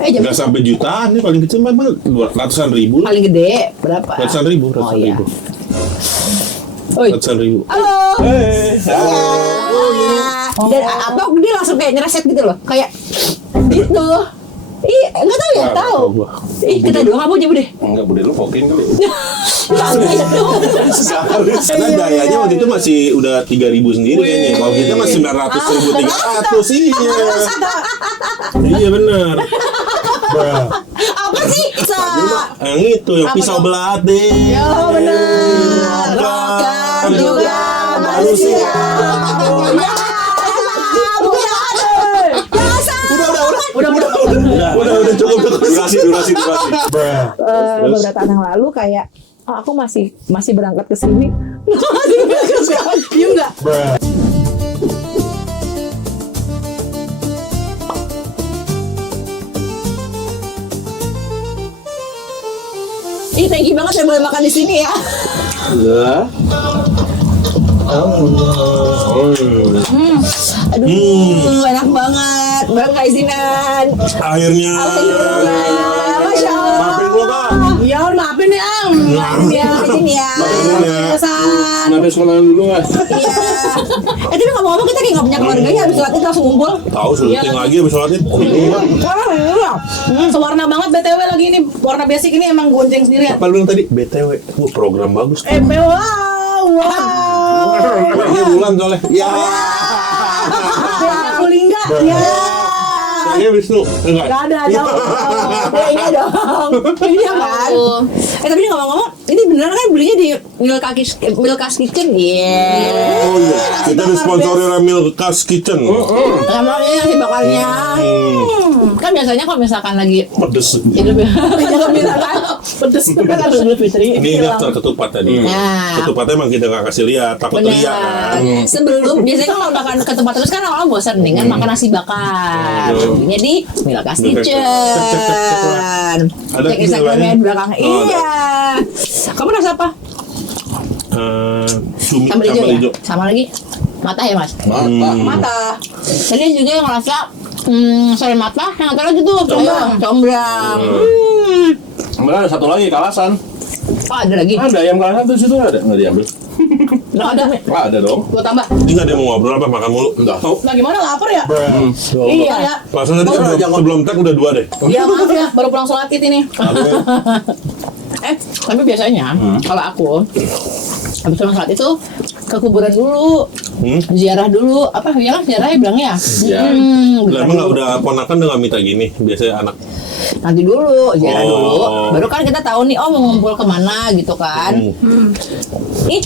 Nggak sampai jutaan nih, paling kecil mah ratusan ribu. Paling gede berapa? Ratusan ribu. Ratusan ribu. Halo. Hey. Dan apa dia langsung kayak ngereset gitu loh, kayak gitu. Iya, nggak tahu ya, tahu. Kita doang apa aja deh. Enggak, bude lu fokin kali. Karena dayanya waktu itu masih udah 3.000 sendiri kayaknya. Kalau kita masih 900.300 iya. Iya benar. Apa sih? Yang itu, yang pisau belati. Ya benar. Kan juga manusia. Udah cukup durasi. Beberapa tahun yang lalu kayak aku masih berangkat ke sini. Iya enggak? Ih, thank you banget ya boleh makan di sini ya. Aduh, enak banget. Bang kaizinan. Akhirnya. Masya Allah. Maafin gua, Kak. Ya, maafin ya, Ang. Maafin ya, izin ya. Pesan. Nanti sekolah dulu, Mas. Iya. Tapi ngomong-ngomong kita kayak nggak punya keluarganya, habis sholat itu langsung ngumpul. Tahu syuting lagi habis sholat itu. Sewarna banget BTW lagi ini. Warna basic ini emang gonceng sendiri ya. Apa lu bilang tadi? BTW. Program bagus. Wow. Ini bulan soalnya. Ya. Kulingga. Ya. Ini Wisnu. Enggak. Gak ada dong. Ya ini dong. Iya kan? Tapi ngomong-ngomong, ini beneran kan belinya di Milkas Kitchen? Iya. Oh iya. Kita disponsori oleh Milkas Kitchen. Emang ini nasi bakarnya. Kan biasanya kalau misalkan lagi Pedes. Idul Fitri, kan harus Idul Fitri. Ini daftar ketupat tadi. Nah. Ketupatnya emang kita nggak kasih lihat, takut Bener. lihat kan. Sebelum biasanya kalau makan ketupat terus kan awalnya bosan nih kan makan nasi bakar. Belinya di Milkas Kitchen. Ada Cek Instagramnya di belakang. Oh, Iya. Kamu rasa apa? Cumi Sambal hijau sambal ya? hijau. Sama lagi mata ya mas? Mata. Tadi juga yang ngerasa selain mata yang antara itu combrang. Sebenarnya ada satu lagi Kalasan. Oh ada lagi? Ada ayam Kalasan tuh situ ada nggak diambil? Nggak ada. Ada dong. Gua tambah. Ini nggak ada yang mau ngobrol apa makan mulu? Enggak. Nah gimana lapar ya? Iya. Ya. Perasaan tadi sebelum tag udah 2 deh. Ya maaf ya, baru pulang sholat id ini. Tapi biasanya kalau aku habis sholat itu ke kuburan dulu, ziarah dulu, apa ya kan ziarah ya bilangnya. Ya. Lah emang nggak udah ponakan udah nggak minta gini biasanya anak. Nanti dulu, ziarah Oh. dulu, baru kan kita tahu nih, oh mau ngumpul kemana gitu kan. Ih,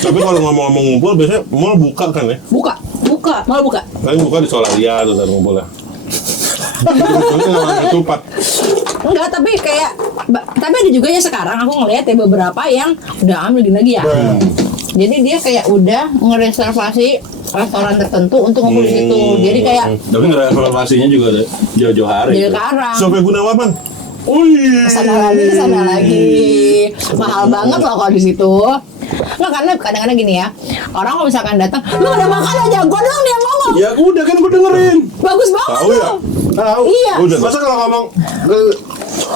Tapi kalau ngomong-ngomong ngumpul biasanya mall buka kan ya? buka, malah buka. Kan buka di Solaria tuh kan ngumpulnya. Ini nggak ketupat. Enggak, tapi kayak, tapi ada juga ya sekarang aku ngeliat ya beberapa yang udah ambil gini lagi ya. Jadi dia kayak udah ngereservasi restoran tertentu untuk ngumpul di situ. Jadi kayak Tapi reservasinya juga ada jauh-jauh hari. jadi sekarang. Sofia Gunawan man. Wih. Kesana lagi. Mahal banget loh kalau di situ. Nggak, karena kadang-kadang gini ya, orang kalau misalkan datang, lu udah makan aja, gua doang dia ngomong. Ya udah kan gue dengerin. Bagus banget Tahu ya? tuh. Tahu. Iya. Udah. Masa kalau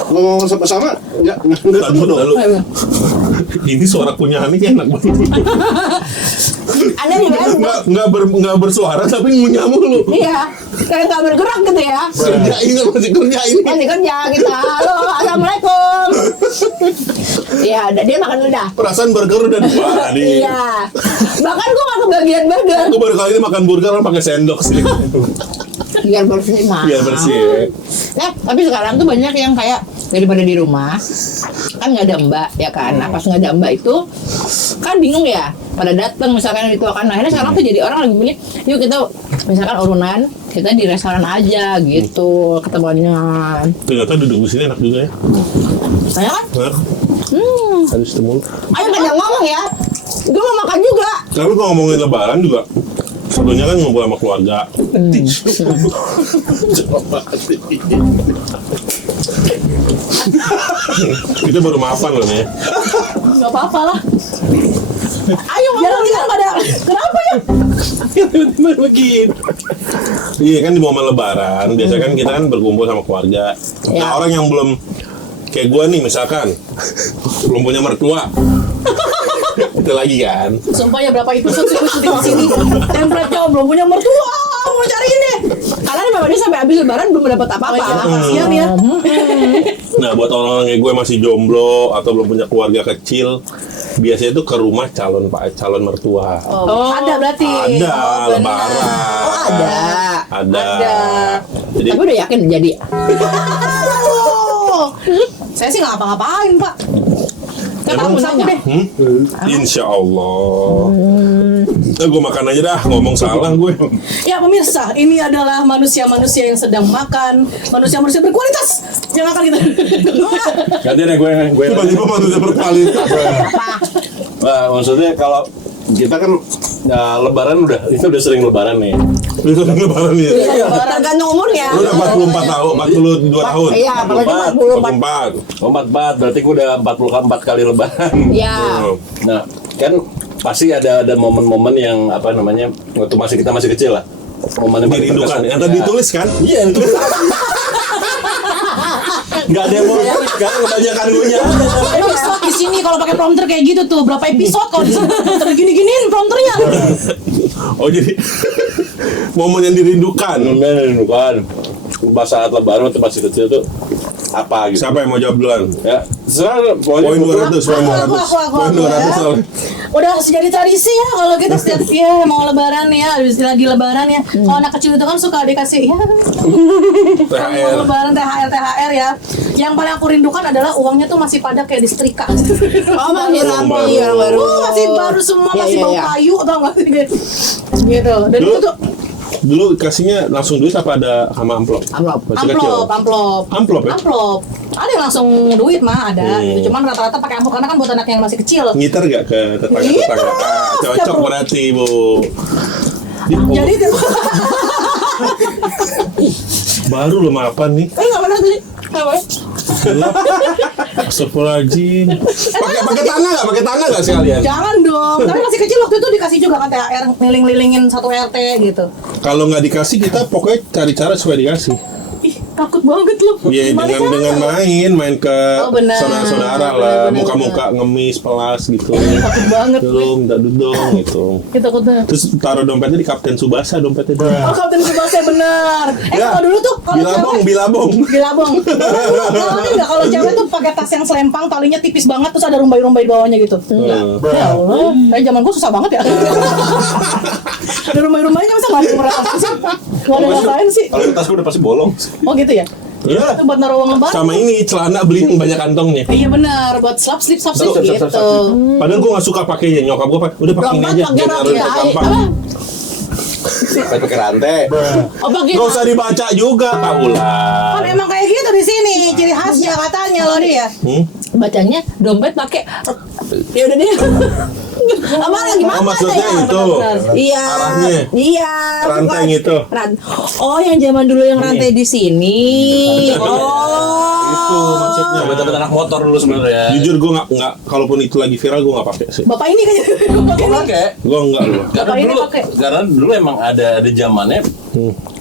ngomong sama-sama enggak Lalu. Ini suara kunyahan ini enak banget. Anda juga Nggak bersuara tapi ngunyah mulu. iya, kayak nggak bergerak gitu ya. Kerja ini masih kerja ini. Masih kerja kita. Halo, assalamualaikum. Iya, dia makan udah. Perasaan burger udah 2 nih. Iya. Bahkan gua nggak kebagian burger. Aku baru kali ini makan burger orang pakai sendok sih. Biar bersih mah. Biar bersih. Nah, tapi sekarang tuh banyak yang kayak daripada di rumah kan nggak ada mbak ya kan. Nah, pas nggak ada mbak itu kan bingung ya. Pada datang misalkan itu kan. Nah, akhirnya sekarang tuh jadi orang lagi milih, yuk kita misalkan urunan kita di restoran aja gitu ketemuannya. Ternyata duduk di sini enak juga ya. Saya kan? Nah, harus temu. Ayo banyak ngomong ya. Gue mau makan juga. Tapi kalau ngomongin lebaran juga sebelumnya kan ngumpul sama keluarga. Kita baru maafan loh nih. Gak apa-apa lah. Ayo Biar nanti kan pada kenapa ya? Begini. Iya kan di momen lebaran biasanya kan kita kan berkumpul sama keluarga. Ya. Nah orang yang belum kayak gue nih misalkan belum punya mertua itu lagi kan. Sumpah ya berapa episode sih gue syuting di sini. Template-nya belum punya mertua, mau cariin deh. Karena memang dia sampai habis lebaran belum dapat apa-apa. Oh iya, kasihan ya. Nah buat orang-orang kayak gue masih jomblo atau belum punya keluarga kecil biasanya tuh ke rumah calon mertua. Oh, ada berarti. Ada Oh, benar. lebaran. Oh, ada. Ada. Jadi Tapi udah yakin jadi. Oh. Saya sih nggak apa-ngapain, Pak. Kan Emang kamu saku nanya? deh. Insya Allah. Gue makan aja dah, ngomong salah gue. Ya pemirsa, ini adalah manusia-manusia yang sedang makan, manusia-manusia berkualitas. Yang akan kita. Gantian ya gue. Tiba-tiba manusia berkualitas. Nah, maksudnya kalau kita kan lebaran itu udah sering lebaran nih. Itu kan lebaran ya. Tergantung umurnya. Lu udah 44 tahun, 42 tahun. Iya, apalagi 44. 44. Oh, 44, berarti gue udah 44 kali lebaran. Iya. Nah, kan pasti ada momen-momen yang apa namanya waktu kita masih kecil lah. Momen yang paling Dirindukan. berkesan. Yang tadi ditulis kan? Iya, itu. Gak ada yang mau tulis kan, kebanyakan gue nya. Episode di sini kalau pakai prompter kayak gitu tuh berapa episode kalau di sini prompter gini-giniin prompternya. Oh jadi momen yang dirindukan. Bukan. Pas saat lebaran waktu masih kecil tuh apa gitu. Siapa yang mau jawab duluan? Ya, sekarang Poin 200, poin 200. Poin 200 soalnya. Udah jadi tradisi ya kalau kita setiap ya mau lebaran ya, habis lagi lebaran ya. Kalau anak kecil itu kan suka dikasih ya. Mau THR. lebaran THR ya. Yang paling aku rindukan adalah uangnya tuh masih pada kayak disetrika. Oh, masih rapi Baru. baru. Masih baru semua, Iya, masih iya, bau iya. kayu tau gak sih gitu. Dan Dulu- itu tuh Dulu kasihnya langsung duit apa ada sama amplop? Amplop. Masih kecil. amplop. Amplop ya? Amplop. Ada yang langsung duit mah ada. Gitu. Cuman rata-rata pakai amplop karena kan buat anak yang masih kecil. Ngiter gak ke tetangga-tetangga? Ngiter. Ah, cocok Setiap- berarti Bu. Jadi Baru lo mapan nih. nggak pernah beli. Apa? Astagfirullahaladzim. Pakai tanah nggak? Pakai tanah nggak sekalian? Jangan dong. Tapi masih kecil waktu itu dikasih juga kan THR ngiling-lilingin satu RT gitu. Kalau nggak dikasih kita pokoknya cari cara supaya dikasih. Ih, takut banget loh. Iya Gimana dengan caranya? main ke Oh, benar. saudara-saudara Benar, lah, benar, muka-muka ngemis pelas gitu. Takut banget. Dulu minta dudung gitu. Kita takut banget. Terus taruh dompetnya di Kapten Subasa dompetnya dia. Oh, Kapten Subasa benar. Ya, Kalau dulu tuh kalau cewek Bilabong. Bilabong. Ngalamin nggak kalau cewek tuh pakai tas yang selempang, talinya tipis banget, terus ada rumbai-rumbai di bawahnya gitu? Enggak. Ya Allah, kayak zaman gua susah banget ya. Ada rumbai-rumbainya masa nggak ada yang merasa sih? Nggak ada ngapain sih? Kalau tas gue udah pasti bolong. Oh gitu ya? Ya, Itu buat naruh uang lebaran. sama ini celana beli yang banyak kantongnya. Iya benar, buat slap slip Slap, slap, gitu. slap, slap. Padahal gue gak suka pakainya, nyokap gue udah pakai ini aja, Gampang, biar gampang, naruh ya. gampang. Pakai rantai. Oh, pakai Gak usah dibaca juga, Pak Kan Ulan. emang kayak gitu di sini, ciri khasnya katanya loh dia. bacanya dompet pakai ya udah deh. Apa lagi Oh makan maksudnya ya? itu Iya. arahnya. Iya. Rantai bukan. gitu. Oh, yang zaman dulu yang rantai di sini. Oh. Itu maksudnya. Teman-teman anak motor dulu sebenarnya. Jujur gue nggak, kalaupun itu lagi viral gue nggak pakai sih. Bapak ini kayaknya pakai Gue ini. pakai. Gue nggak loh. Karena Bapak ini dulu, pakai. karena dulu emang ada zamannya.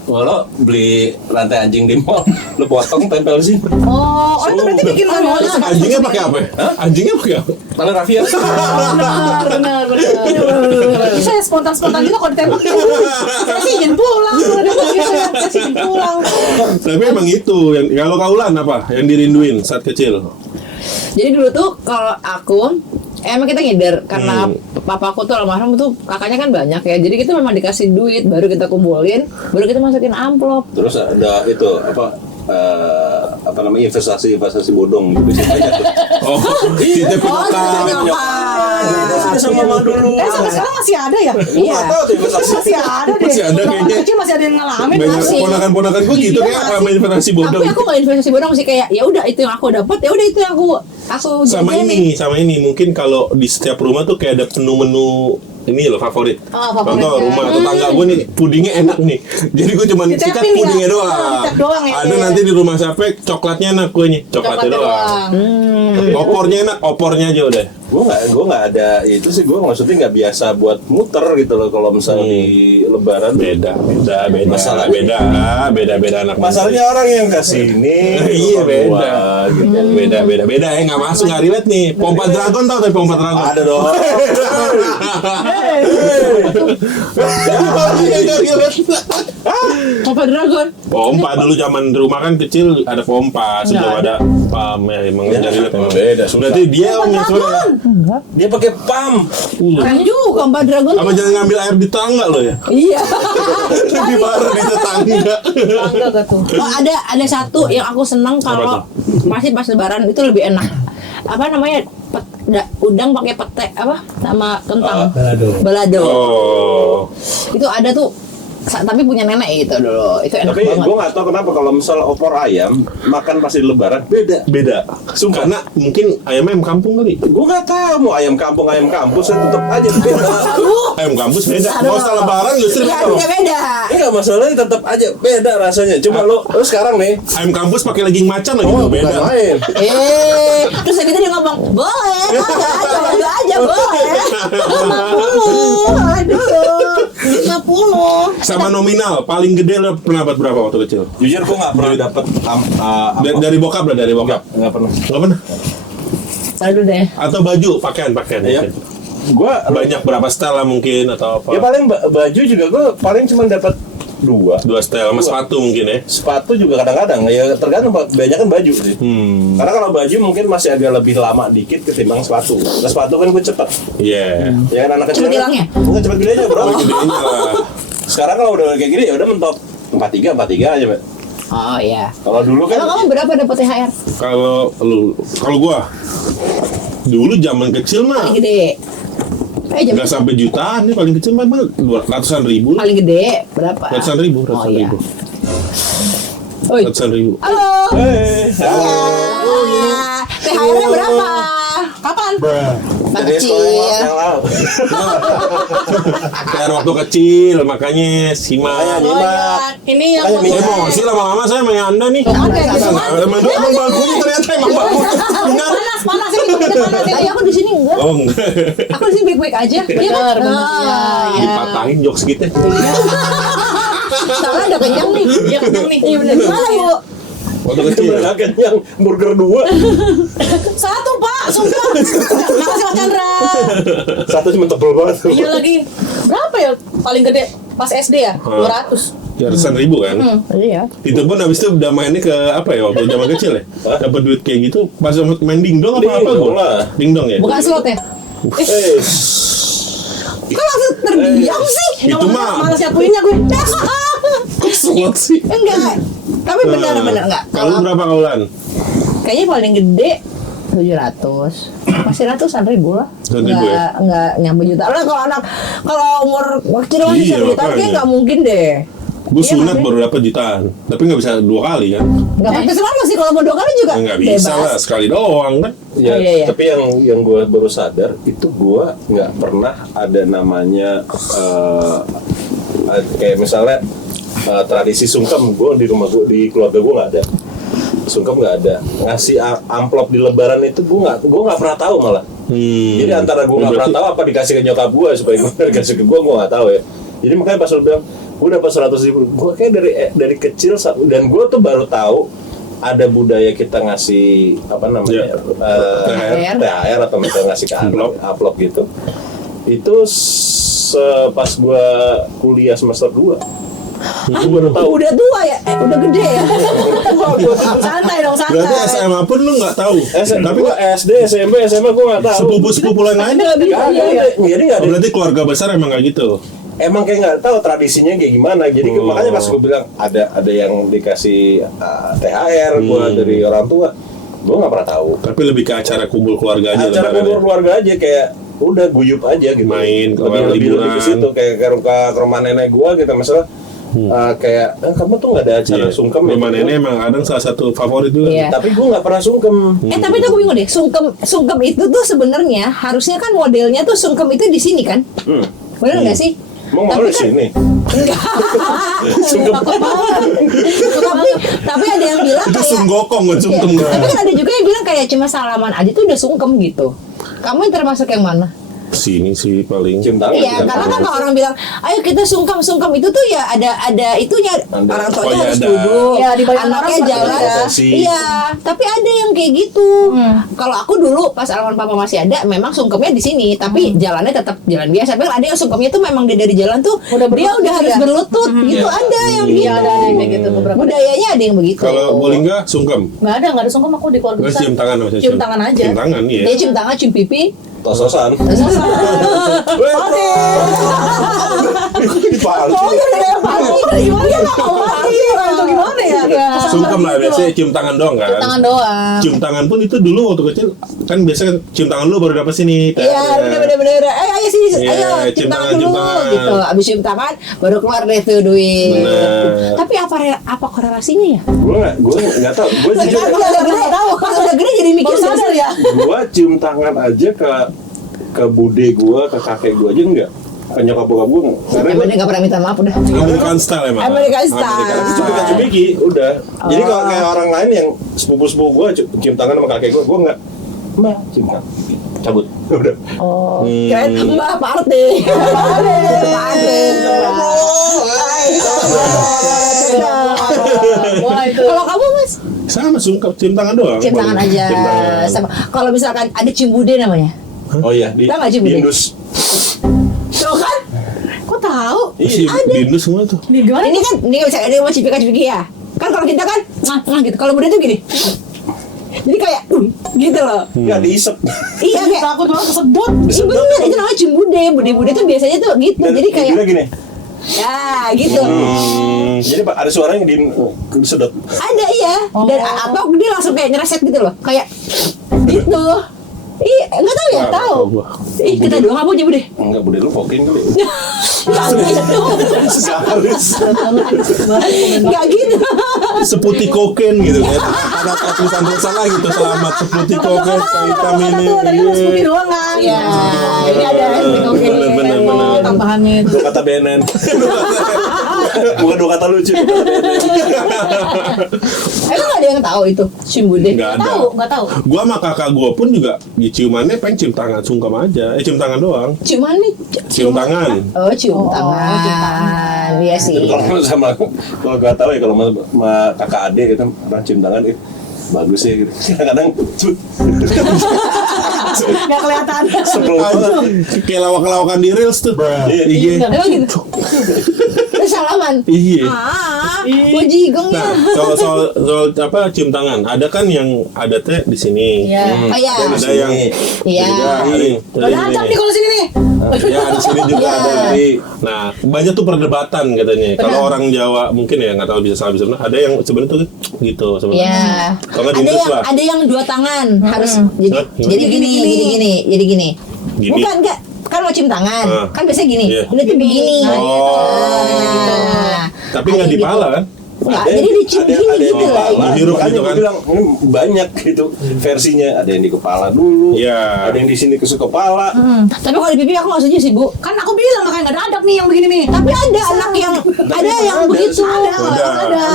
Kalau beli rantai anjing di mall, lu potong tempel sih. Oh, itu berarti bikin manual. Anjingnya pakai apa? Hah? Anjingnya pakai apa? Tali rafia. Benar. Saya spontan juga kalau ditembak. Saya sih izin pulang. Kalau ada begitu ya, saya sih izin pulang. Tapi emang itu yang kalau Kaulan apa yang dirinduin saat kecil? Jadi dulu tuh kalau aku emang kita ngider karena papaku tuh almarhum tuh kakaknya kan banyak ya. Jadi kita memang dikasih duit baru kita kumpulin, baru kita masukin amplop. Terus ada itu apa namanya investasi bodong gitu. Oh, titip nyokap. Sama mama dulu. Sampai sekarang masih ada ya? Iya. Nggak tahu tuh investasi. Masih ada deh. Masih ada kayaknya. Kecil masih ada yang ngalamin. Banyak Masih. ponakan-ponakan gue gitu Iya, kayak masih. sama investasi bodong. Tapi aku nggak investasi bodong sih, kayak ya udah itu yang aku dapat, ya udah itu yang aku Sama jajanin. ini mungkin kalau di setiap rumah tuh kayak ada menu-menu ini loh favorit. Oh, favorit Contoh ya. rumah tetangga gue nih pudingnya enak nih. Jadi gue cuma sikat Dicapin ya? pudingnya doang. Dicap doang ya, Ada iya. nanti di rumah siapa coklatnya enak kuenya, coklatnya doang. Opornya enak, opornya aja udah. Gue nggak ada itu sih, gue maksudnya nggak biasa buat muter gitu loh kalau misalnya di Lebaran. Beda. Masalahnya- Beda anak. Masalahnya orang yang kasih ini Iya beda. gua, gitu. Beda ya nggak masuk nggak relate nih. Pompa dragon tau tapi pompa dragon. Ada dong. Pompa dragon. Pompa dulu zaman di rumah kan kecil ada pompa, sejauh Nggak ada pam ya emang Ya, jadi emang beda, susah. Berarti dia om yang sebenarnya. Dia pakai pump. Keren juga pompa dragon. Apa jangan ngambil air di tangga lo ya? Iya. Lebih parah di tetangga. Bangga gak tuh? Oh, ada satu yang aku seneng kalau pasti pas lebaran itu lebih enak. Apa namanya? Udang pakai pete apa sama kentang. Balado. Oh. Itu ada tuh tapi punya nenek gitu dulu. Itu enak Tapi banget. gue nggak tahu kenapa kalau misal opor ayam makan pasti di Lebaran beda. Beda. Sumpah. Karena mungkin ayamnya ayam kampung kali. Gue nggak tahu mau ayam kampung saya tetap aja beda. Ayam kampus beda. Mau usah lebaran justru Iya, beda. beda. Enggak masalahnya tetap aja beda rasanya. Cuma lo sekarang nih. Ayam kampus pakai daging macan lagi Oh, beda. bukan main. Terus gitu dia ngomong, boleh, coba aja, boleh. 50, aduh, 50. Sama nominal paling gede lo pernah dapat berapa waktu kecil? Jujur gue nggak pernah dapet Dari bokap lah, dari bokap. nggak pernah. Nggak pernah. Aduh deh. Atau baju, pakaian Iya. mungkin. Gue Banyak berapa style lah mungkin atau apa? ya paling baju juga gue paling cuma dapat 2. 2 style sama sepatu mungkin ya. Sepatu juga kadang-kadang ya tergantung banyak kan baju sih. Karena kalau baju mungkin masih agak lebih lama dikit ketimbang sepatu. Nah, sepatu kan gue cepet. Iya. Ya kan anak kecil. Cepet hilangnya? Bukan cepet gini aja bro. Gedenya lah. Sekarang kalau udah kayak gini ya udah mentok 43 aja, Mbak. Oh iya. Kalau dulu kan Emang kamu berapa dapat THR? Kalau gua dulu zaman kecil mah Paling gede. nggak sampai jutaan nih, paling kecil mah ratusan ribu lah. Paling gede berapa? Ratusan ribu. Oh iya. Oi. Ratusan ribu. Halo. halo. THR-nya berapa? Kapan? Pas Jadi kecil. sekolah yang lalu. Kayak waktu kecil makanya simak. Makanya Oh nyimak. iya, ini yang Makanya minyak. Emosi lama-lama saya sama yang anda nih. Oke, Emang bagus ternyata emang bagus. Ingat. panas ini panas ini. Tadi aku di sini enggak. Oh enggak. Aku di sini baik-baik aja. Iya kan? Bener, bener. Ah, Iya. Dipatahin jokes kita. Soalnya udah kenyang nih. Iya kenyang nih. Iya benar. Gimana, Bu? Waktu kecil. Kan yang burger 2. Satu Pak, sumpah. Makasih Mas Chandra. Satu cuma tebel banget. Iya lagi. Berapa ya paling gede pas SD ya? 200. Ya ratusan ribu kan. Iya. Itu pun habis itu udah mainnya ke apa ya waktu zaman kecil ya. Dapat duit kayak gitu pas main dingdong apa Dingdong gua? lah. Dingdong ya. Bukan slot ya? Kok langsung terdiam sih? Itu mah Malas nyapuinnya gue. kok slot sih. Enggak. Tapi benar-benar enggak. Kalau berapa kaulan? Kayaknya paling gede 700. Masih ratusan ribu lah. Ratusan ribu ya? Enggak nyampe juta. Lah kalau umur kecil masih Iya, 1 juta makanya. kayak enggak mungkin deh. Gue Iya, sunat makanya. baru dapat jutaan, tapi nggak bisa 2 kali kan? Enggak pakai selama sih kalau mau 2 kali juga. Nggak bisa bebas. lah, sekali doang kan? Ya, Oh, iya, iya. tapi yang gue baru sadar itu gue nggak pernah ada namanya kayak misalnya tradisi sungkem. Gue di rumah gue, di keluarga gue nggak ada sungkem, nggak ada ngasih amplop di Lebaran itu. Gue nggak pernah tahu malah. Jadi antara gue nggak pernah tahu apa dikasih ke nyokap gue supaya gue dikasih ke gue nggak tahu ya. Jadi makanya pas lu bilang gue dapat 100.000, gue kayak dari kecil dan gue tuh baru tahu ada budaya kita ngasih apa namanya THR atau misalnya ngasih ke amplop gitu. Itu pas gue kuliah semester 2 gue baru tahu. Udah tua ya? Udah gede ya? Santai dong, santai. Berarti SMA pun lu nggak tahu. Tapi gue SD, SMP, SMA gue nggak tahu. Sepupu-sepupu lain lain. Nggak bisa. Jadi nggak ada. Berarti keluarga besar emang nggak gitu. Emang kayak nggak tahu tradisinya kayak gimana. Jadi makanya pas gue bilang ada yang dikasih THR gue dari orang tua, gue nggak pernah tahu. Tapi lebih ke acara kumpul keluarga aja. Acara lebaran kumpul ya. keluarga aja kayak udah guyup aja gitu. Main, lebih liburan. ke situ kayak ke rumah nenek gue gitu misalnya. Kayak kamu tuh nggak ada acara Iya. sungkem Rumah ya? nenek emang kadang salah satu favorit juga. Iya. Tapi gue nggak pernah sungkem. Tapi itu aku bingung deh. Sungkem itu tuh sebenarnya harusnya kan modelnya tuh sungkem itu di sini kan? Bener nggak sih? Emang mau Tapi di sini? Enggak. tapi ada yang bilang Itu kayak sunggokong, bukan sungkem. tapi kan ada juga yang bilang kayak cuma salaman aja tuh udah sungkem gitu. Kamu yang termasuk yang mana? Sini sih paling. Cium tangan. Iya, karena kan kalau orang bilang, ayo kita sungkem itu tuh ya ada itunya Ada. orang tuanya Oh, iya, harus ada. duduk, Iya, di banyak anaknya orang jalan. seperti itu ya. Iya, tapi ada yang kayak gitu. Kalau aku dulu pas almarhum papa masih ada, memang sungkemnya di sini, tapi jalannya tetap jalan biasa. Tapi ada yang sungkemnya tuh memang dari jalan tuh Udah dia berlutut udah harus ya? berlutut gitu. Iya. Ada yang Iya, gitu. ada yang kayak gitu beberapa. Budayanya ada yang begitu. Kalau Bolingga sungkem. Nggak ada sungkem aku di keluarga Nggak besar. cium tangan maksudnya. Cium tangan aja. Cium tangan, iya. Dia cium tangan, cium pipi. Tos-tosan. Oh, ya udah kayak palu. Gimana ya? Itu gimana ya? Sungkem lah, biasanya cium tangan doang kan. Cium tangan doang. Cium tangan pun itu dulu waktu kecil kan biasanya cium tangan lu baru dapat sini. Iya, bener-bener. Ayo sini, Iya, ayo cium cium tangan tangan, cium dulu tangan. gitu. Abis cium tangan baru keluar deh tuh duit. Bener. Tapi apa korelasinya ya? Gue nggak tahu. Gue Pas jujur. udah gede jadi mikir Baru sadar ya. Gue cium tangan aja ke bude gue, ke kakek gue aja enggak. Ke nyokap bokap gue enggak. Karena Emang dia gak pernah minta maaf udah. American style emang. American style. itu cubit-cubiki, udah. Jadi kalau kayak orang lain yang sepupu-sepupu gue cium tangan sama kakek gue enggak. Mbak, cium tangan. Cabut. Udah. Oh, keren Mbak Parti. Wah, itu. Kalau kamu Mas, Sama sungkem, cium tangan doang. cium tangan Boleh. aja. Cium tangan. Sama. Kalau misalkan ada cium bude namanya. Oh iya, di Tahu nggak cium bude? Indus. Tuh kan? Kok tahu? Iya, di Indus semua tuh. Nih gimana? Ini kan, ini misalnya dia mau cipika-cipiki ya. Kan kalau kita kan, gitu. Kalau bude tuh gini. Jadi kayak, gitu loh. Enggak diisep. Iya kayak, Takut banget kesedot. iya bener, itu namanya cium bude. Bude tuh biasanya tuh gitu. Dan Jadi kayak, dia gini. ya gitu. Jadi Pak, ada suaranya disedot. Ada iya. Dan apa dia langsung kayak ngereset gitu loh. Kayak, gitu. Iya, nggak tahu ya? Nggak Tahu. tahu gua. Ih, kita doang apa aja bude? Enggak, bude lu kokain kali. Segaris. Nggak gitu. Seputih kokain gitu ya. Ada tulisan-tulisan lah gitu, selamat seputih kokain, vitamin Tadi lu ini. seperti doang kan? Iya. Ini ada oke. Bener. Tambahannya itu. Dua kata BNN. Bukan dua kata lucu. Dua kata BNN. Emang nggak ada yang tahu itu cium bude? Nggak ada. Nggak tahu. Gua sama kakak gua pun juga ciumannya pengen cium tangan, sungkem aja. Cium tangan doang. Ciuman nih. Cium tangan. Oh, cium tangan. cium tangan. Iya sih. Kalau sama kalau gak tahu ya kalau sama kakak adik itu pernah cium tangan bagus ya gitu. Kadang-kadang Nggak kelihatan. sebelum banget. Kayak lawak-lawakan di Reels tuh. Iya. IG. Emang gitu. Terus salaman. Iya. Mau jigong ya. Nah, soal apa cium tangan. Ada kan yang ada teh di sini. Iya. Oh iya. Ada yang Iya. Nggak ada adab nih kalau sini nih. Ya di sini juga Iya. ada. Jadi, nah banyak tuh perdebatan katanya. Kalau orang Jawa mungkin ya nggak tahu bisa salah bisa benar. Ada yang sebenarnya tuh gitu sebenarnya. Iya. Kalau nggak di Ada Inggris yang lah. ada yang dua tangan harus jadi Hah? jadi gini. Gini? Bukan enggak kan mau cium tangan kan biasanya gini. Iya. Ini tuh begini. Oh. Tapi nggak di pala kan? Nggak, jadi dicium ada gini yang gitu di lah. kepala. Dihirup Makanya gitu gue kan. bilang ini banyak gitu versinya. Ada yang di kepala dulu. Iya. Ada yang di sini ke kepala. Tapi kalau di pipi aku nggak setuju sih bu. Kan aku bilang makanya nggak ada adab nih yang begini nih. Tapi ada anak yang ada yang begitu. Udah.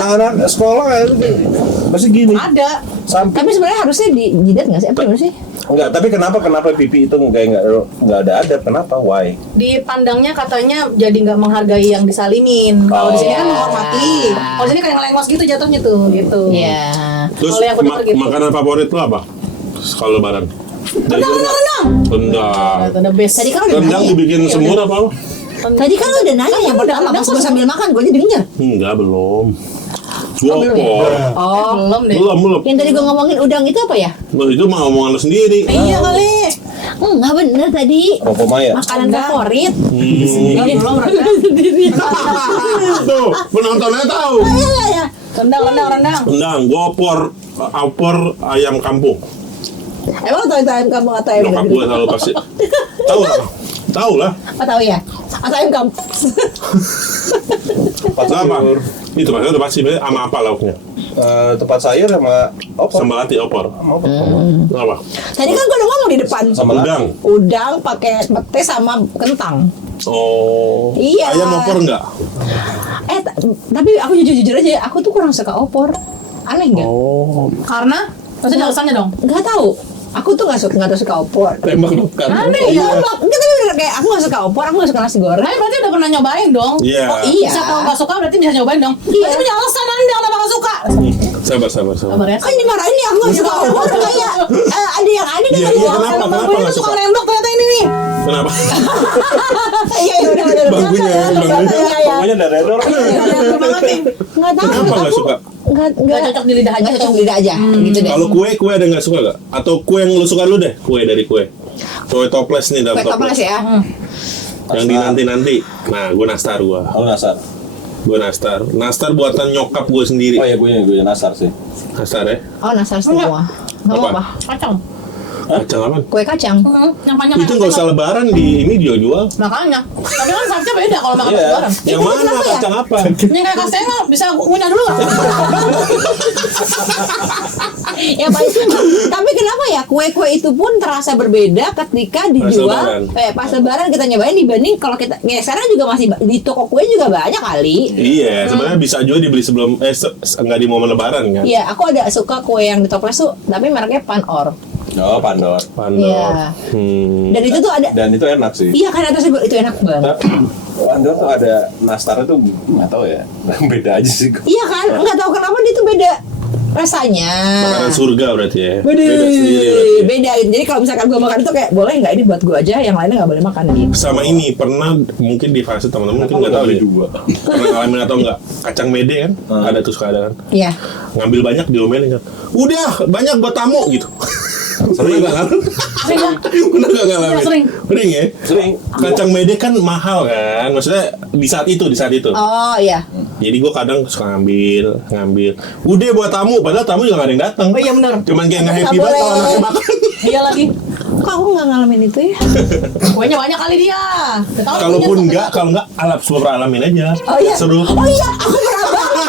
Anak-anak sekolah itu masih gini. Ada. Sampai Tapi sebenarnya harusnya di jidat nggak sih? Apa gimana sih? enggak, tapi kenapa pipi itu enggak ada adab? Kenapa? Why? Dipandangnya katanya jadi nggak menghargai yang disalimin. Kalau di sini kan menghormati. Kalau di sini kayak ngelengos gitu jatuhnya tuh, gitu. Iya. Terus Kalau yang bener gitu. makanan favorit lu apa? Kalau lebaran? Rendang. Rendang. Itu the best. Tadi kan udah Rendang nanya. dibikin semur apa? Tadi kan udah nanya yang pertama pas gue sambil makan gue aja denger. Enggak, belum. Gua belum opor. Oh, Belum deh. Belum. yang tadi gue ngomongin udang itu apa ya? Loh, itu mah omongan lu sendiri. Iya kali. Enggak bener tadi. Ropo Maya. Makanan Rendang. favorit. Belum rendang. Tuh, penontonnya tahu. Iya. Rendang. Rendang, gua opor ayam kampung. Emang tahu itu ayam kampung atau ayam Nyokap gede? gua selalu pasti. Tahu lah. Oh tahu ya? Atau ayam kampung? Tempat Apa? sayur. Itu maksudnya udah pasti sama apa lauknya? Tempat sayur sama opor. Sambal hati opor. Sama opor. Apa? Tadi kan gue udah ngomong di depan. Sama Udang. Udang pakai pete sama kentang. Oh. Iya. Ayam opor enggak? Tapi aku jujur aja, aku tuh kurang suka opor. Aneh nggak? Oh. Karena maksudnya alasannya dong. Nggak tahu. Aku tuh nggak suka opor. Tembak bukan. Aneh ya. Kayak aku nggak suka opor, aku nggak suka nasi goreng. Tapi berarti udah pernah nyobain dong. Iya. Oh iya. Bisa kalau nggak suka berarti bisa nyobain dong. Iya. Berarti punya alasan Anda kenapa nggak suka. Sabar. Sabar ya. Kan dimarahin nih aku nggak suka opor kayak ada yang aneh Iya, dengan iya, gua. kenapa? Bang Kenapa ini nggak suka suka? nembok ternyata ini nih. Kenapa? Iya udah. Bangkunya. Pokoknya dari error. Keren banget nih. Nggak tahu. Kenapa nggak suka? Nggak cocok di lidah aja. Nggak cocok di lidah aja. Gitu deh. Kalau kue ada nggak suka nggak? Atau kue yang lu suka lu deh? Kue dari kue. Kue toples nih dalam Kue toples ya. Yang di nanti. Nah, gue nastar gue. Oh, nasar. Gue nastar. Nastar buatan nyokap gue sendiri. Oh ya, gue nasar sih. Nastar ya. Oh nasar semua. Nggak Apa? apa? Kacang. Kacang apa? Kue kacang. Yang panjang. Itu nggak usah lebaran di ini jual. Makanya. Tapi kan saatnya beda kalau makan Iya. bareng. Yang Itu mana? kenapa ya? Kacang apa? Yang kayak kastengel bisa ngunyah dulu nggak? Ya pasti. Tapi kenapa ya kue-kue itu pun terasa berbeda ketika dijual pas lebaran kita nyobain dibanding kalau kita sekarang juga masih di toko kue juga banyak kali. Iya, sebenarnya bisa juga dibeli sebelum nggak di momen lebaran kan? Iya, aku ada suka kue yang di toples tuh, tapi mereknya Panor. Oh, pandor. Pandor. Iya. Dan itu tuh ada. Dan itu enak sih. Iya kan atasnya itu enak banget. Pandor tuh ada nastarnya tuh nggak tahu ya. Beda aja sih. Iya kan, nggak tahu kenapa dia tuh beda rasanya. Makanan surga berarti ya. Beda, sendiri berarti. beda. Jadi kalau misalkan gue makan itu kayak boleh nggak ini buat gue aja, yang lainnya nggak boleh makan gitu. Sama ini pernah mungkin di fase teman-teman mungkin nggak tahu ya. Pernah ngalamin atau enggak? Kacang mede kan? Ada tuh suka ada kan? Iya. Ngambil banyak diomelin kan? Udah banyak buat tamu gitu. Sering nggak kan? Sering nggak? Udah nggak ngalamin? Iya, sering. Sering ya? Sering. Kacang mede kan mahal kan? Maksudnya di saat itu. Oh iya. Jadi gue kadang suka ngambil. Udah buat tamu, padahal tamu juga gak ada yang datang. Oh iya benar. Cuman kayak nggak happy Nggak banget kalau boleh. anaknya makan. Iya lagi. Kok aku nggak ngalamin itu ya? Kuenya banyak kali dia. Udah tahu Kalaupun kuenya kalau nggak alap super alamin aja. Oh iya. Seru. Oh iya, aku pernah banget.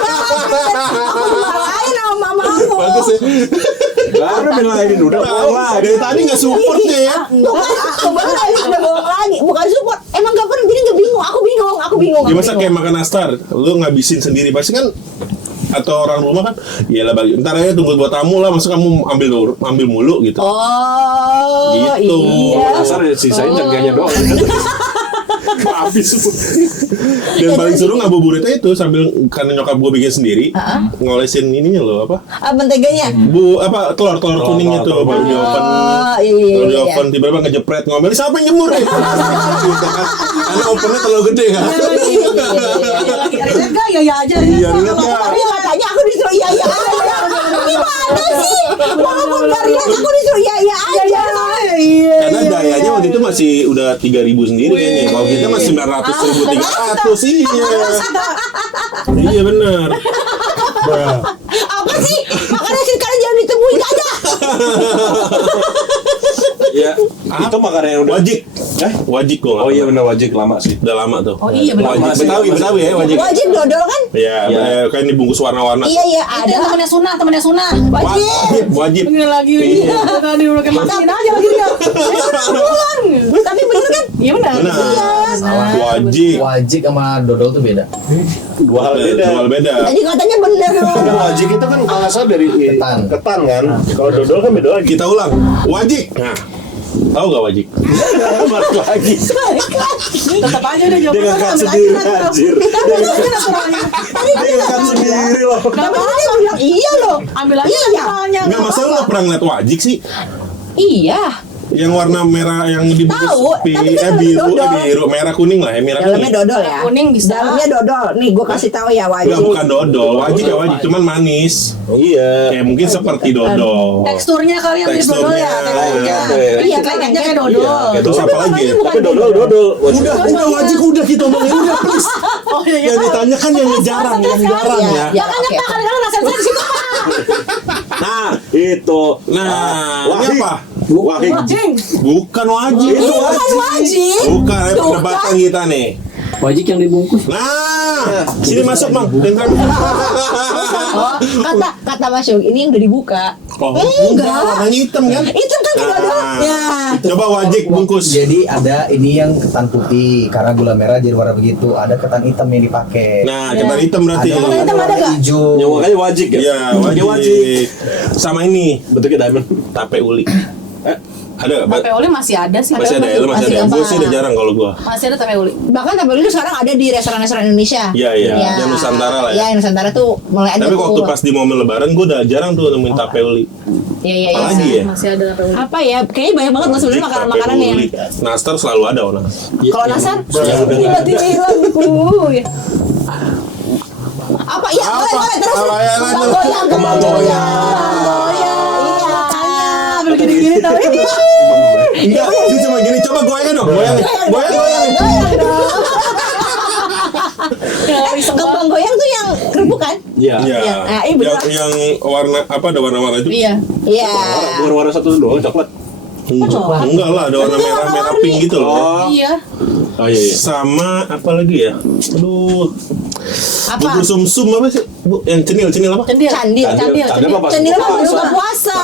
Aku dimarahin sama mama aku. Bagus ya. Baru bilangin udah pulang lagi. Dari tadi nggak support dia ya. Bukan, aku baru tadi udah bohong lagi. Bukan support. Emang gak pernah, jadi gak bingung. Aku bingung. Ya masa kayak makan nastar, lu ngabisin sendiri pasti kan, atau orang rumah kan, iyalah bagi. Ntar aja tunggu buat tamu lah, masa kamu ambil mulu gitu. Oh, Gitu. iya. Nasar sisain cegahnya doang. Habis. Dan paling seru ngabuburitnya itu sambil karena nyokap gue bikin sendiri, ngolesin ininya loh apa? Menteganya. Telur kuningnya tuh baru di oven. Oh, iya. Kalau di oven tiba-tiba ngejepret ngomelin siapa yang jemur ya? Karena ovennya terlalu gede kan. lagi relate nggak? Ya aja. Iya, relate nggak? Tapi katanya aku disuruh iya aja. Gimana sih? Walaupun gak relate aku disuruh iya aja. Iya. Karena dayanya waktu itu masih udah 3.000 sendiri kayaknya. Kalau kita masih 900.300 iya. Iya benar. Apa sih? Makanya sekarang jangan ditemuin aja. Ya, itu makanan yang udah Wajik. Wajik gue. Oh iya benar wajik lama sih. Udah lama tuh. Oh iya benar. Wajik Betawi ya wajik. Wajib dodol kan? Iya, Iya. kayak dibungkus warna-warna. Iya Itu yang ada. temennya Sunah. Wajib. Ini lagi. Iya. Tadi udah kayak masukin aja lagi dia. Tapi bener kan? Iya benar. Benar. Wajik. Wajik sama dodol tuh beda. Dua hal beda. Dua hal beda. Tadi katanya bener loh. Wajik itu kan kalau nggak salah dari Ketan. kan. Kalau dodol kan beda lagi. Kita ulang. Wajik. Nah, tahu gak wajik? Balik lagi. Tetap aja udah jawab. Dia ngangkat sendiri anjir. Dia ngangkat sendiri loh. Tapi dia bilang iya loh. Ambil aja Iya. naturalnya. Enggak masalah lo pernah ngeliat wajik sih. Iya. Yang warna merah yang dibungkus Tahu, tapi kan biru, merah kuning lah ya, merah Dalamnya kuning. dodol ya. Kuning bisa. Dalamnya dodol. Nih gue kasih tahu ya Enggak, wajib. bukan dodol, wajik ya wajik, cuman manis. Oh iya. Kayak mungkin seperti dodol. Teksturnya kali yang mirip dodol ya. Teksturnya. Iya, kayaknya kayak dodol. Terus apa lagi? Tapi dodol. Udah wajik udah kita omongin udah please. Oh iya. Yang ditanya kan yang jarang ya. Ya, Makanya oke. Pak kali-kali rasa saya di situ. Nah, itu. Nah, ini Wahik. apa? Wahik. Jeng. Bukan wajik. Itu Bukan wajib. Bukan, perdebatan kita nih. Wajik yang dibungkus. Nah, sini masuk Bang. Oh, kata Mas Yung, ini yang udah dibuka. Oh, enggak, warnanya hitam kan? Hitam kan juga ada. Ya. Coba wajik bungkus. Jadi ada ini yang ketan putih karena gula merah jadi warna begitu. Ada ketan hitam yang dipakai. Nah, ketan hitam berarti. Ada Ketan hitam ada warna nggak? hijau. Yang makanya wajik ya? Iya, Pakai wajik. Sama ini, Bentuknya diamond. tape uli. Ada nggak? Tape uli masih ada sih. Masih ada, ya? Lu masih ada. gampang. Gue sih udah jarang kalau gua. Masih ada tape uli. Bahkan tape uli itu sekarang ada di restoran-restoran Indonesia. Iya, iya. Yang Nusantara lah ya. Iya, yang Nusantara tuh mulai ada. Tapi waktu tuh. pas di momen lebaran gue udah jarang tuh nemuin tape uli. Iya, iya, Apalagi iya. ya? Masih ada tape uli. Apa ya? Kayaknya banyak banget loh sebenarnya Wajik, makanan-makanan tape yang. uli. Nastar selalu ada, Ona. Kalau nasar, udah tiba-tiba hilangku. Ya. Apa? Ya, boleh terus. Apa ya? Kembang goyang. Iya. Ambil gini-gini tau ini. Enggak, dia cuma gini, coba goyang dong, goyang. Kembang goyang tuh yang kerupuk kan? Iya. Iya. Nah, ini bener. Yang warna apa ada warna-warna itu? Iya. Iya. Warna satu doang coklat. Enggak lah, ada warna merah pink gitu loh. Iya. Oh iya iya. Sama apa lagi ya? Aduh, Apa? bubur sumsum apa sih? Yang cenil apa? Cendil. Candil. Candil apa? Candil mah Puasa. buka puasa.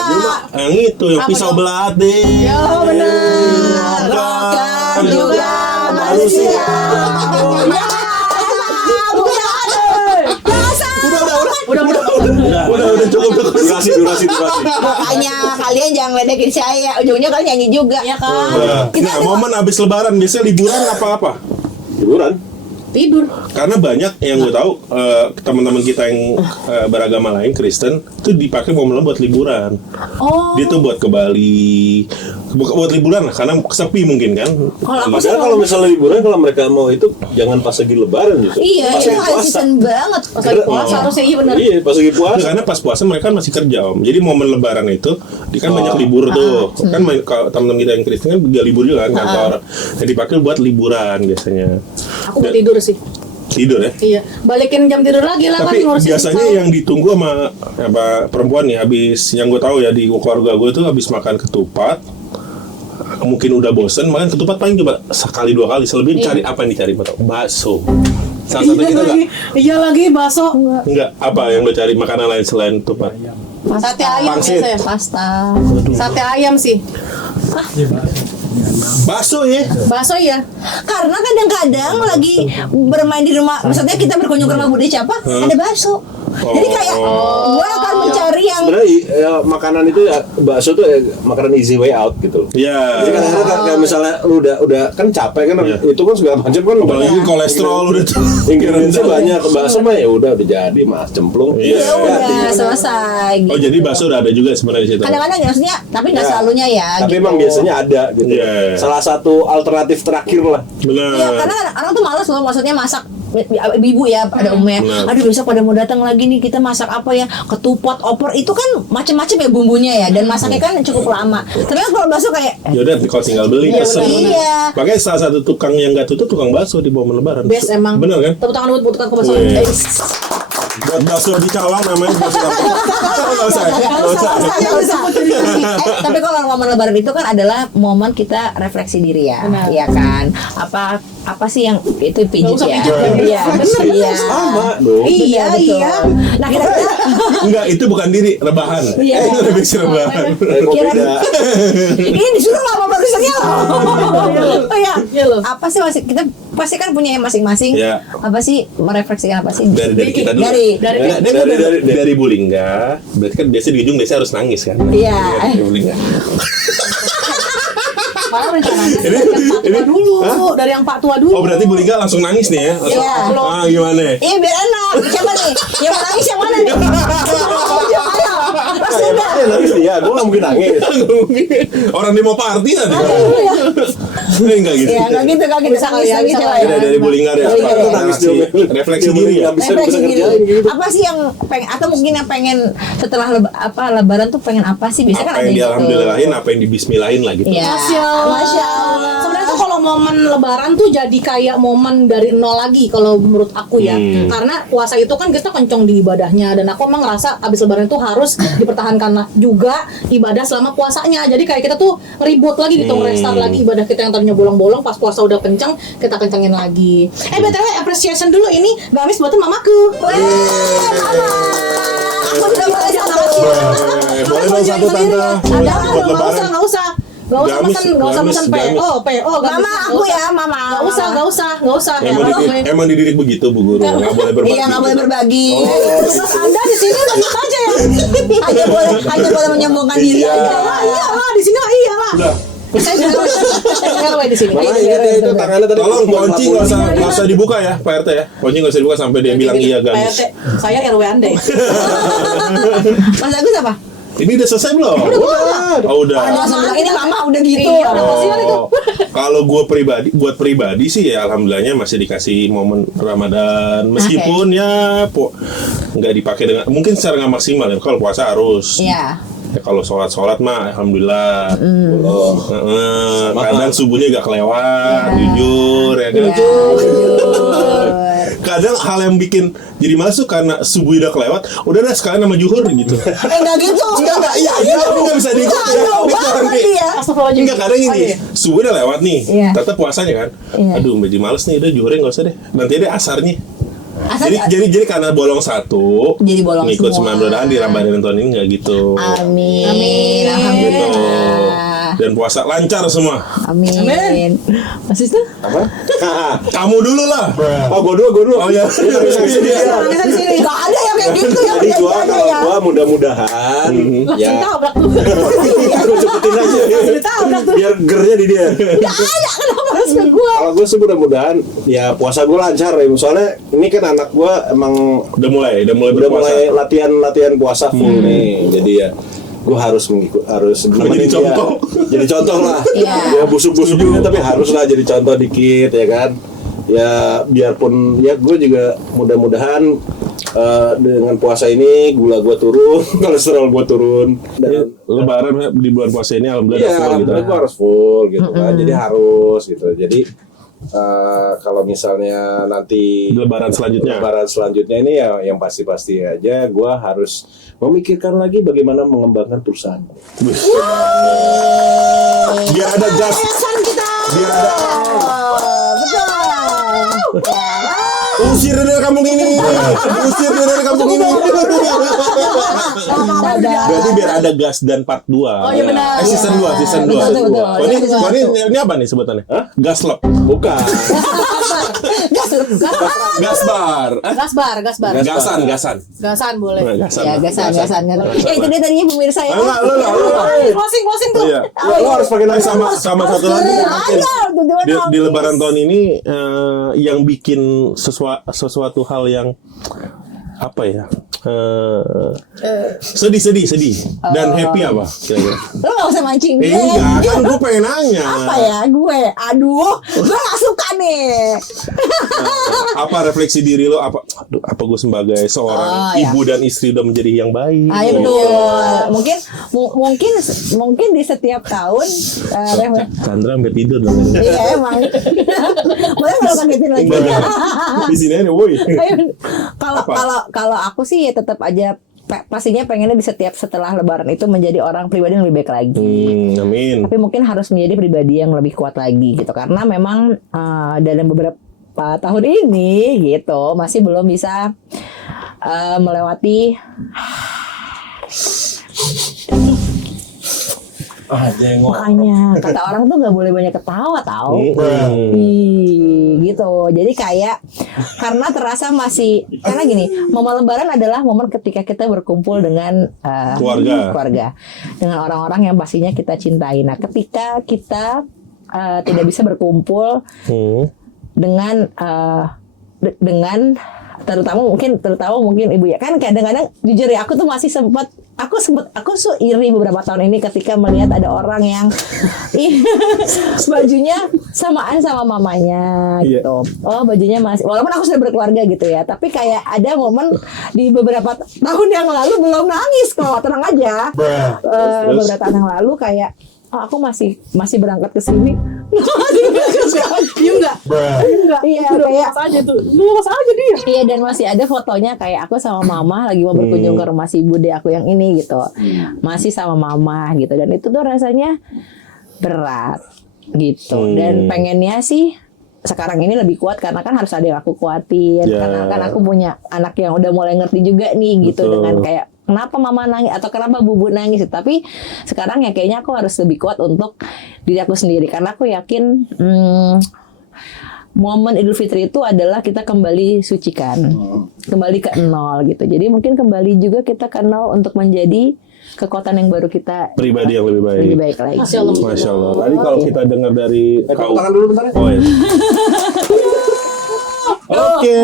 Yang itu, yang Apa pisau dong? belade. Ya benar. Makan juga manusia. Udah cukup. Durasi. Makanya kalian jangan ledekin saya. Ujungnya kalian nyanyi juga. Iya kan? Kita Nah, ada- momen abis lebaran biasanya liburan apa-apa. Hiburan. Tidur. Karena banyak yang gue tahu teman-teman kita yang beragama lain Kristen itu dipakai momen buat liburan. Oh. Dia tuh buat ke Bali, buat liburan lah karena sepi mungkin kan. Kalau aku sih Makanya kalau misalnya liburan kalau mereka mau itu jangan pas lagi lebaran justru. iya, Pas itu lagi high puasa. season banget. Pas lagi puasa harusnya iya benar. Iya, pas lagi puasa. Karena pas puasa mereka kan masih kerja om. Jadi momen lebaran itu dia kan banyak libur tuh. Kan kalau teman-teman kita yang Kristen kan juga libur juga kan kantor. Jadi dipakai buat liburan biasanya. Aku mau tidur sih. Tidur ya. Iya. Balikin jam tidur lagi lah kan Tapi ngurusin biasanya sahur. yang ditunggu sama apa perempuan nih habis yang gue tahu ya di keluarga gue tuh habis makan ketupat mungkin udah bosen makan ketupat paling coba sekali dua kali selebihnya cari apa yang dicari bakso. Salah satu kita enggak Iya lagi bakso. enggak apa yang lo cari makanan lain selain ketupat. Sate ayam Pangsit. biasanya. Pasta. Sate ayam sih. Bakso ya. Bakso ya. Karena kadang-kadang lagi bermain di rumah, maksudnya kita berkunjung ke rumah Bude Capa, ada bakso. Jadi kayak gue akan mencari yang Sebenarnya makanan itu ya, bakso tuh makanan easy way out gitu. Iya. Jadi kadang-kadang kan kayak misalnya lu udah kan capek kan Iya. itu kan segala macam kan Apalagi kolesterol udah tuh. ingredientsnya banyak bakso mah ya udah jadi mas cemplung. Iya. ya udah selesai. Oh Gitu. jadi bakso udah ada juga sebenarnya di situ. Kadang-kadang maksudnya, tapi nggak Ya. selalunya ya. Tapi gitu. emang biasanya ada gitu. Iya. Salah satu alternatif terakhir lah. Benar. Iya, karena orang tuh malas loh, maksudnya masak ibu ya pada umumnya. Benar. Aduh besok pada mau datang lagi nih kita masak apa ya? Ketupat, opor itu kan macam-macam ya bumbunya ya dan masaknya kan cukup lama. Ternyata kalau bakso kayak Ya udah kalau tinggal beli Ya pesen. udah, iya. Makanya salah satu tukang yang nggak tutup tukang bakso di momen lebaran. Best emang. Bener kan? Tepuk tangan buat tukang bakso. Wih. Buat bakso di Cawang namanya bakso apa? Nggak usah. Nggak usah. Tapi kalau momen lebaran itu kan adalah momen kita refleksi diri ya. Benar. Iya kan? Apa sih yang itu pijit usah ya? pijit kan? Iya, benar. Iya. Sama dong. Iya, Betul. iya. Nah, kira-kira Enggak, itu bukan diri, rebahan. Iya. Itu refleksi rebahan. Kok beda? ini disuruh lah sama produsernya loh. Oh iya. Iya loh. Apa sih masih kita pasti kan punya yang masing-masing. Iya. Apa sih merefleksikan apa sih? Dari kita dulu. Dari Bu Lingga. Berarti kan biasa di ujung biasa harus nangis kan? Iya. Dari Bu Lingga. Malah rencananya dari yang Pak Tua dulu. Dari yang Pak Tua dulu. Oh berarti Bu Lingga langsung nangis nih ya? Langsung, Iya. Ah gimana? Iya biar enak. Siapa nih? Yang mau nangis yang mana nih? Ayo. Mas Linda. nangis nih ya, gue nggak mungkin nangis. Orang dia mau party tadi. Enggak gitu. Ya nggak gitu nggak gitu. Bisa kali ya, Nangis bisa coba kali ya. Dari Bu Lingga deh. Bu Lingga deh. Nangis Refleksi, dia. refleksi diri ya. Nggak bisa Refleksi diri. kerjain gitu. Apa sih yang pengen atau mungkin yang pengen setelah lebaran tuh pengen apa sih? Biasanya kan Apa ada yang gitu. dialhamdulillahin, apa yang dibismillahin lah gitu. Iya. Masya Allah. Sebenarnya tuh kalau momen lebaran tuh jadi kayak momen dari nol lagi kalau menurut aku ya. Karena puasa itu kan kita kenceng di ibadahnya dan aku emang ngerasa abis lebaran itu harus dipertahankan juga ibadah selama puasanya. Jadi kayak kita tuh ribut lagi gitu, restart lagi ibadah kita yang tadinya bolong-bolong pas puasa udah kenceng, kita kencengin lagi. BTW appreciation dulu ini gamis buatan mamaku. Mama. Aku sudah mulai sama. boleh dong baju satu yang sendiri. tante. Jangan Buat dong, nggak lebaran. usah Gamis, pesen gamis. PO, Mama, aku ya, Mama. Nggak usah. Emang dididik begitu Bu Guru, nggak boleh berbagi. Iya, nggak boleh berbagi. Anda di sini tetap aja ya. hanya boleh menyombongkan diri aja. Iyalah, di sini iyalah. Udah. Saya juga RW di sini. Mana ingat ya itu tangannya tadi. Tolong kunci nggak usah dibuka ya Pak RT ya. Kunci nggak usah dibuka sampai dia bilang iya gamis. PRT, saya RW Anda. Mas Agus apa? Ini udah selesai belum? Oh udah. Langsung bilang ini Mama udah gitu. Iya, udah kasihan itu. Kalau buat pribadi sih ya alhamdulillahnya masih dikasih momen Ramadan meskipun ya nggak dipakai dengan mungkin secara nggak maksimal ya. Kalau puasa harus. Iya. Ya, kalau sholat mah alhamdulillah. Kadang subuhnya agak kelewat, jujur ya kan. Kadang hal yang bikin jadi masuk karena subuh udah kelewat, udah dah sekalian sama zuhur gitu. Enggak gitu. Enggak, iya, tapi nggak bisa diikuti. Astagfirullahaladzim. Enggak, kadang ini subuh udah lewat nih, Iya. tetap puasanya kan. Iya. Aduh, jadi males nih, udah zuhurnya nggak usah deh. Nanti ada asarnya. Jadi karena bolong satu, Jadi bolong ngikut semua. mudah-mudahan di Ramadan tahun ini nggak gitu. Amin. Gitu. Alhamdulillah. Dan puasa lancar semua. Amin. Mas itu? Apa? Kamu dulu lah. Oh, gua dulu. Oh ya. Bisa di sini. Enggak ada yang kayak gitu yang Jadi gua biasa kalau ya. gua mudah-mudahan ya Ditabrak tuh. gua cepetin aja. Ditabrak tuh. Biar gernya di dia. Enggak ada kenapa harus ke gua? Kalau gue sih mudah-mudahan ya puasa gue lancar ya. Soalnya ini kan anak gue emang Udah mulai udah berpuasa. mulai latihan puasa full nih. Jadi ya gue harus nemenin Jadi contoh. dia. Jadi contoh lah. Iya. Ya busuk-busuk juga tapi harus lah jadi contoh dikit ya kan. Ya biarpun ya gue juga mudah-mudahan dengan puasa ini gula gue turun, kolesterol gue turun. Dan Lebaran di bulan puasa ini alhamdulillah iya, full gitu. alhamdulillah gue harus full gitu kan. Jadi harus gitu. Jadi kalau misalnya nanti Di Lebaran selanjutnya ini ya yang pasti-pasti aja gue harus memikirkan lagi bagaimana mengembangkan perusahaan. Biar ada gas. Biar ada usir dia dari kampung ini. Usir dia dari kampung ini. Berarti biar ada gas dan part 2. Oh iya benar. Season 2. Betul. Ini apa nih sebutannya? Gas lab. Bukan. Gas bar. Gasbar. Gasan boleh. Gasan. Ya, gasan. Itu dia tadinya pemirsa ya. Closing tuh. Iya. Lo harus pakai nasi Sama satu lagi mungkin. Ada, Di Lebaran tahun ini yang bikin sesuatu hal yang apa ya sedih dan happy apa kira-kira? Lo gak usah mancing dia. Enggak, kan gue pengen nanya Apa ya gue? Aduh, gue gak suka nih. apa refleksi diri lo apa gue sebagai seorang iya. ibu dan istri udah menjadi yang baik. Ayo betul. Mungkin di setiap tahun Sandra sampai tidur dong. iya emang. Boleh kalau kagetin lagi. Di sini aja woi. Kalau aku sih ya tetap aja pastinya pengennya di setelah Lebaran itu menjadi orang pribadi yang lebih baik lagi. Amin. Tapi mungkin harus menjadi pribadi yang lebih kuat lagi gitu karena memang dalam beberapa tahun ini gitu masih belum bisa melewati makanya kata orang tuh nggak boleh banyak ketawa tahu. Gitu. Jadi kayak karena terasa masih karena gini, momen Lebaran adalah momen ketika kita berkumpul dengan keluarga, dengan orang-orang yang pastinya kita cintai. Nah, ketika kita tidak bisa berkumpul dengan terutama mungkin ibu ya kan kadang-kadang jujur ya aku tuh masih aku iri beberapa tahun ini ketika melihat ada orang yang bajunya samaan sama mamanya gitu. Oh bajunya masih walaupun aku sudah berkeluarga gitu ya tapi kayak ada momen di beberapa tahun yang lalu belum nangis kalau tenang aja beberapa tahun yang lalu kayak aku masih berangkat ke sini. Enggak. Iya kayak aja tuh. Luas aja dia. Iya dan masih ada fotonya kayak aku sama mama lagi mau berkunjung ke rumah si bude aku yang ini gitu. Masih sama mama gitu dan itu tuh rasanya berat gitu. Dan pengennya sih sekarang ini lebih kuat karena kan harus ada yang aku kuatin karena kan aku punya anak yang udah mulai ngerti juga nih gitu dengan kayak kenapa mama nangis atau kenapa bubu nangis. Tapi sekarang ya kayaknya aku harus lebih kuat untuk diri aku sendiri, karena aku yakin momen Idul Fitri itu adalah kita kembali sucikan, kembali ke nol gitu. Jadi mungkin kembali juga kita ke nol untuk menjadi kekuatan yang baru kita, Pribadi yang lebih baik. lagi. Masya Allah. Masya Allah. Tadi kalau kita dengar dari Tepuk tangan dulu bentar ya. Oh iya. Oke.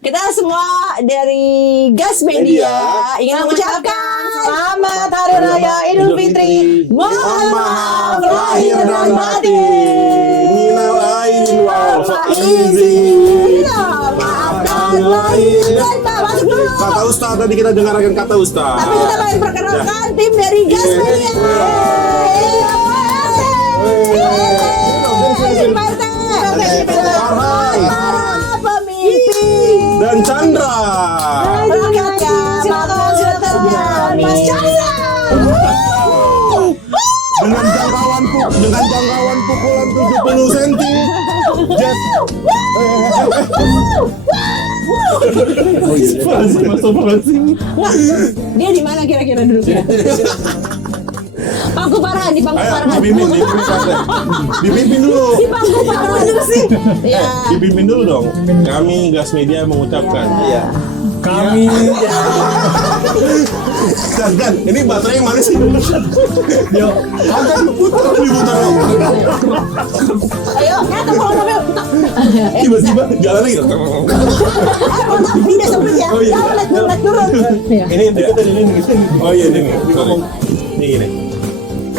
Kita semua dari Gas Media ingin mengucapkan Selamat Hari Raya Idul Fitri. mohon maaf lahir dan batin. Minal aidin wal faizin. Maafkan lahir dan batin. Masuk dulu. Kata Ustaz, tadi kita dengarkan kata Ustaz. Tapi kita pengen perkenalkan tim dari Gas Media. Para pemimpin Dan Chandra. silakan Mas Chandra. Dengan jangkauan pukulan 70 cm. Jet. Dia di mana kira-kira duduknya? Pangku Parahan, di Pangku Ayo, Parahan. dipimpin dulu. Di Pangku Parahan dulu sih. Ya. Dipimpin dulu dong. Kami Gas Media mengucapkan. Iya. Kami Dan, ini baterainya mana sih? Yo, angkat diputar. Ayo, tolong dong, yuk. Tiba-tiba jalan lagi. Tidak sempit ya. Oh, iya. Jangan turun. Ya. Ini dekat dari ini. Oh iya, ini. Ini gini.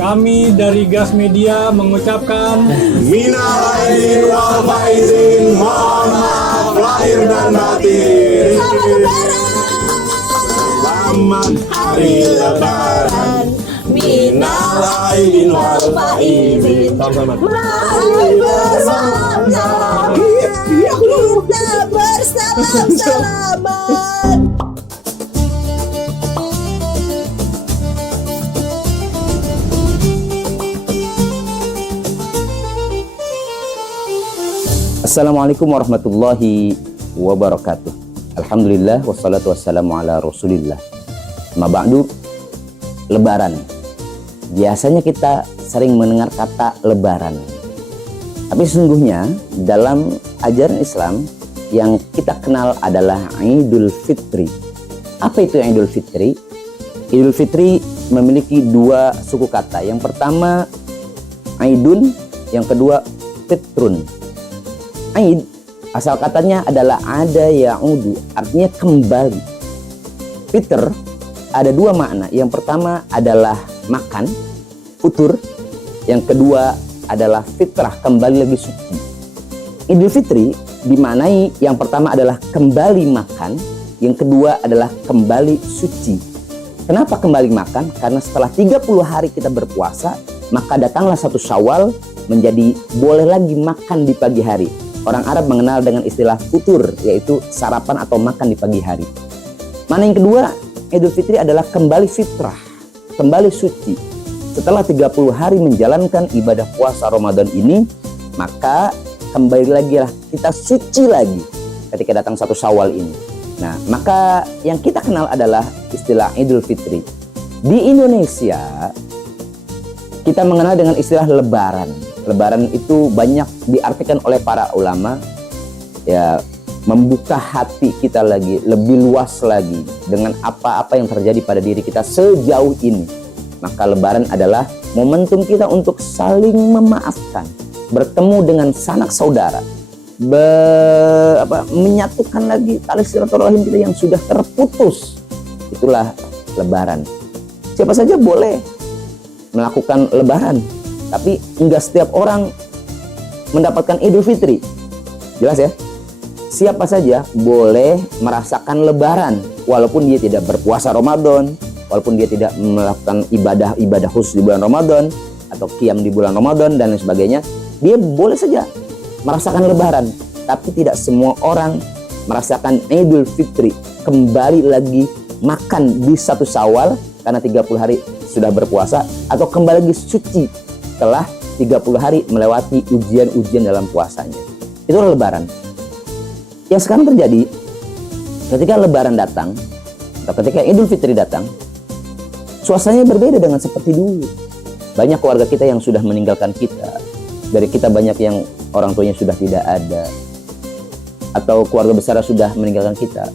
kami dari Gas Media mengucapkan Minal aidin wal faizin, mohon maaf lahir dan batin. Selamat hari lebaran. Minal aidin wal faizin. Sama-sama. Mari bersama kita bersalam-salaman. Assalamualaikum warahmatullahi wabarakatuh. Alhamdulillah wassalatu wassalamu ala rasulillah. Ma ba'du, lebaran. Biasanya kita sering mendengar kata lebaran. Tapi sesungguhnya dalam ajaran Islam yang kita kenal adalah Idul Fitri. Apa itu Idul Fitri? Idul Fitri memiliki dua suku kata. Yang pertama Aidun, yang kedua Fitrun. Aid asal katanya adalah ada ya'udu, artinya kembali. Fitr ada dua makna. Yang pertama adalah makan, futur. Yang kedua adalah fitrah, kembali lagi suci. Idul Fitri dimaknai yang pertama adalah kembali makan, yang kedua adalah kembali suci. Kenapa kembali makan? Karena setelah 30 hari kita berpuasa, maka datanglah satu Syawal menjadi boleh lagi makan di pagi hari. Orang Arab mengenal dengan istilah futur, yaitu sarapan atau makan di pagi hari. Mana yang kedua, Idul Fitri adalah kembali fitrah, kembali suci. Setelah 30 hari menjalankan ibadah puasa Ramadan ini, maka kembali lagi lah kita suci lagi ketika datang satu Syawal ini. Nah, maka yang kita kenal adalah istilah Idul Fitri. Di Indonesia, kita mengenal dengan istilah Lebaran. Lebaran itu banyak diartikan oleh para ulama, ya, membuka hati kita lagi, lebih luas lagi dengan apa-apa yang terjadi pada diri kita sejauh ini. Maka Lebaran adalah momentum kita untuk saling memaafkan, bertemu dengan sanak saudara, menyatukan lagi tali silaturahim kita yang sudah terputus. Itulah Lebaran. Siapa saja boleh melakukan Lebaran, tapi enggak setiap orang mendapatkan Idul Fitri. Jelas ya? Siapa saja boleh merasakan Lebaran walaupun dia tidak berpuasa Ramadan, walaupun dia tidak melakukan ibadah khusus di bulan Ramadan atau qiyam di bulan Ramadan dan lain sebagainya. Dia boleh saja merasakan Lebaran, tapi tidak semua orang merasakan Idul Fitri, kembali lagi makan di satu Syawal karena 30 hari sudah berpuasa, atau kembali lagi suci setelah 30 hari melewati ujian-ujian dalam puasanya. Itu Lebaran. Yang sekarang terjadi, ketika Lebaran datang, Nah, ketika Idul Fitri datang, suasananya berbeda dengan seperti dulu. Banyak keluarga kita yang sudah meninggalkan kita. Dari kita banyak yang orang tuanya sudah tidak ada. Atau keluarga besar sudah meninggalkan kita.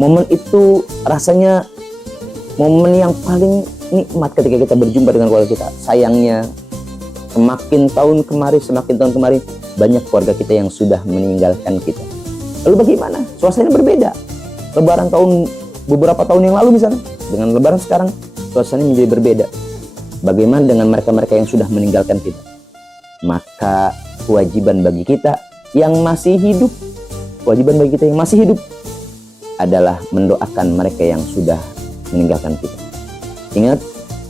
Momen itu rasanya momen yang paling nikmat ketika kita berjumpa dengan keluarga kita. Sayangnya, semakin tahun kemarin, banyak keluarga kita yang sudah meninggalkan kita. Lalu bagaimana? Suasananya berbeda. Lebaran beberapa tahun yang lalu misalnya, dengan lebaran sekarang, suasananya menjadi berbeda. Bagaimana dengan mereka-mereka yang sudah meninggalkan kita? Maka kewajiban bagi kita yang masih hidup, adalah mendoakan mereka yang sudah meninggalkan kita. Ingat,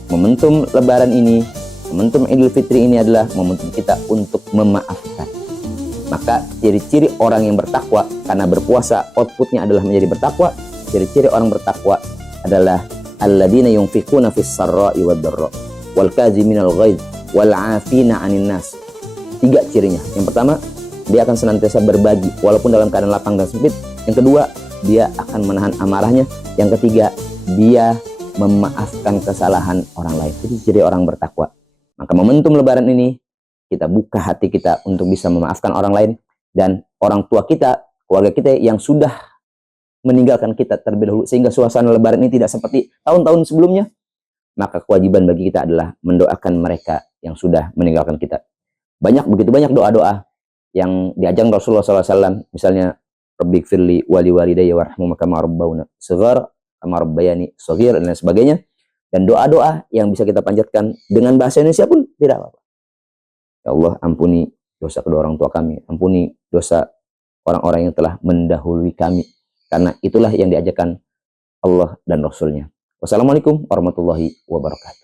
momentum lebaran ini, momentum Idul Fitri ini adalah momentum kita untuk memaafkan. Maka ciri-ciri orang yang bertakwa, karena berpuasa outputnya adalah menjadi bertakwa. Ciri-ciri orang bertakwa adalah alladzina yunfiquna fis sarra'i wad dharra wal kaziminal ghaidz wal 'afina 'anil nas. 3 cirinya. Yang pertama, dia akan senantiasa berbagi walaupun dalam keadaan lapang dan sempit. Yang kedua, dia akan menahan amarahnya. Yang ketiga, dia memaafkan kesalahan orang lain. Itu ciri orang bertakwa. Maka momentum lebaran ini kita buka hati kita untuk bisa memaafkan orang lain, dan orang tua kita, keluarga kita yang sudah meninggalkan kita terlebih dahulu, sehingga suasana lebaran ini tidak seperti tahun-tahun sebelumnya. Maka kewajiban bagi kita adalah mendoakan mereka yang sudah meninggalkan kita. Begitu banyak doa-doa yang diajarkan Rasulullah SAW, misalnya Rabbik firli wali walidayya warhamhuma kama rabbauna shighar kama rabbayani shaghir, dan lain sebagainya. Dan doa-doa yang bisa kita panjatkan dengan bahasa Indonesia pun tidak apa-apa. Ya Allah, ampuni dosa kedua orang tua kami, ampuni dosa orang-orang yang telah mendahului kami, karena itulah yang diajarkan Allah dan Rasulnya. Wassalamualaikum warahmatullahi wabarakatuh.